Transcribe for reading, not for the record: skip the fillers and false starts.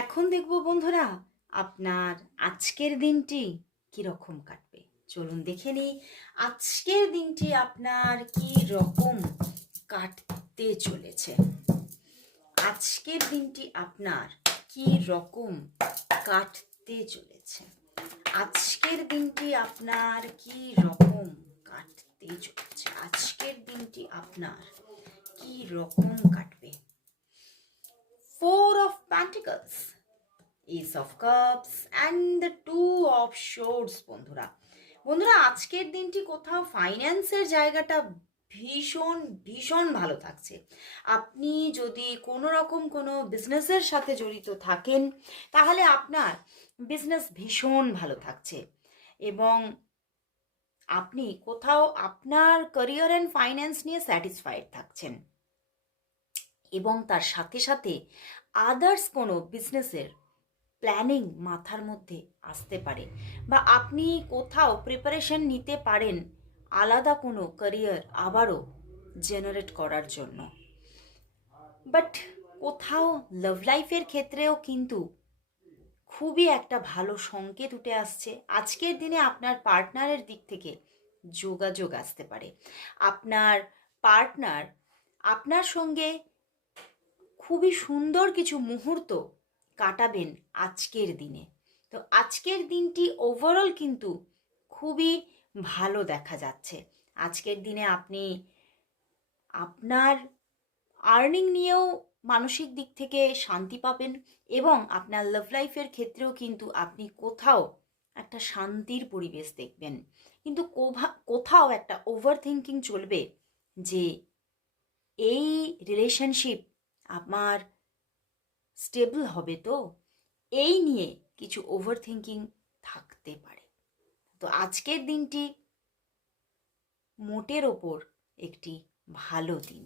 এখন দেখব বন্ধুরা আপনার আজকের দিনটি কিরকম কাটবে। চলুন দেখে নিই আজকের দিনটি আপনার কি রকম কাটতে চলেছে। আজকের দিনটি আপনার কি রকম কাটতে চলেছে। আজকের দিনটি আপনার কি রকম কাটতে চলেছে। আজকের দিনটি আপনার কি রকম কাটবে। Four of Pentacles, Ace of Cups and the Two of Swords। বন্ধুরা আজকের দিনটি কোথাও ফাইন্যান্সের জায়গাটা ভীষণ ভীষণ ভালো থাকছে। আপনি যদি কোনো রকম কোনো বিজনেসের সাথে জড়িত থাকেন তাহলে আপনার বিজনেস ভীষণ ভালো থাকছে এবং আপনি কোথাও আপনার ক্যারিয়ার অ্যান্ড ফাইন্যান্স নিয়ে স্যাটিসফাইড থাকছেন এবং তার সাথে সাথে আদার্স কোনো বিজনেসের প্ল্যানিং মাথার মধ্যে আসতে পারে বা আপনি কোথাও প্রিপারেশন নিতে পারেন আলাদা কোনো ক্যারিয়ার আবারও জেনারেট করার জন্য। বাট কোথাও লাভ লাইফের ক্ষেত্রেও কিন্তু খুবই একটা ভালো সংকেত উঠে আসছে। আজকের দিনে আপনার পার্টনারের দিক থেকে যোগাযোগ আসতে পারে। আপনার পার্টনার আপনার সঙ্গে খুবই সুন্দর কিছু মুহূর্ত কাটাবেন আজকের দিনে। তো আজকের দিনটি ওভারঅল কিন্তু খুবই ভালো দেখা যাচ্ছে। আজকের দিনে আপনি আপনার আর্নিং নিয়েও মানসিক দিক থেকে শান্তি পাবেন এবং আপনার লাভ লাইফের ক্ষেত্রেও কিন্তু আপনি কোথাও একটা শান্তির পরিবেশ দেখবেন। কিন্তু কোথাও একটা ওভার থিঙ্কিং চলবে যে এই রিলেশনশিপ আমার স্টেবল হবে তো, এই নিয়ে কিছু ওভার থিঙ্কিং থাকতে পারে। তো আজকের দিনটি মোটের ওপর একটি ভালো দিন।